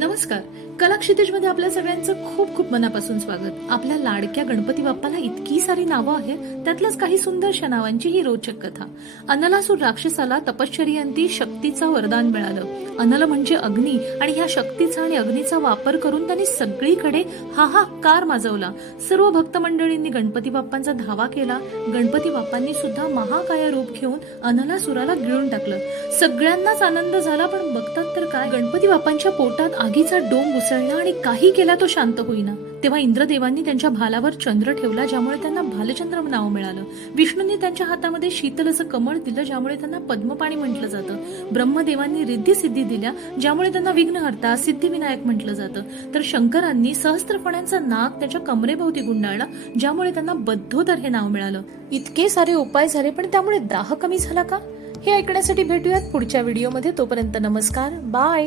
नमस्कार. कला क्षितिजमध्ये आपल्या सगळ्यांचं खूप खूप मनापासून स्वागत. आपल्या लाडक्या गणपती बाप्पाला इतकी सारी नावं आहेत, त्यातल्याच काही सुंदरशा नावांची ही रोचक कथा. अनलासूर राक्षसाला तपश्चर्येअंती शक्तीचं वरदान मिळालं. अनल म्हणजे अग्नी आणि ह्या शक्तीचा आणि अग्नीचा वापर करून त्यांनी सगळीकडे हाहाकार माजवला. सर्व भक्त मंडळींनी गणपती बाप्पांचा धावा केला. गणपती बाप्पांनी सुद्धा महाकाय रूप घेऊन अनलासुराला गिळून टाकलं. सगळ्यांनाच आनंद झाला, पण बघतात तर काय, गणपती बाप्पांच्या पोटात आगीचा डोंब उसळला आणि काही केला तो शांत होईना. तेव्हा इंद्रदेवांनी त्यांच्या भालावर चंद्र ठेवला, ज्यामुळे त्यांना भालचंद्र नाव मिळालं. विष्णूंनी त्यांच्या हातामध्ये शीतल असं कमळ दिलं, ज्यामुळे त्यांना पद्मपाणी म्हटलं जातं. ब्रह्मदेवांनी रिद्धी सिद्धी दिल्या, ज्यामुळे त्यांना विघ्नहर्ता सिद्धिविनायक म्हटलं जातं. तर शंकरांनी सहस्त्रफण्यांचं नाक त्याच्या कमरेभोवती गुंडाळला, ज्यामुळे त्यांना बद्धोदर हे नाव मिळालं. इतके सारे उपाय झाले, पण त्यामुळे दाह कमी झाला का? हे ऐकण्यासाठी भेटूयात पुढच्या व्हिडिओमध्ये. तोपर्यंत नमस्कार, बाय.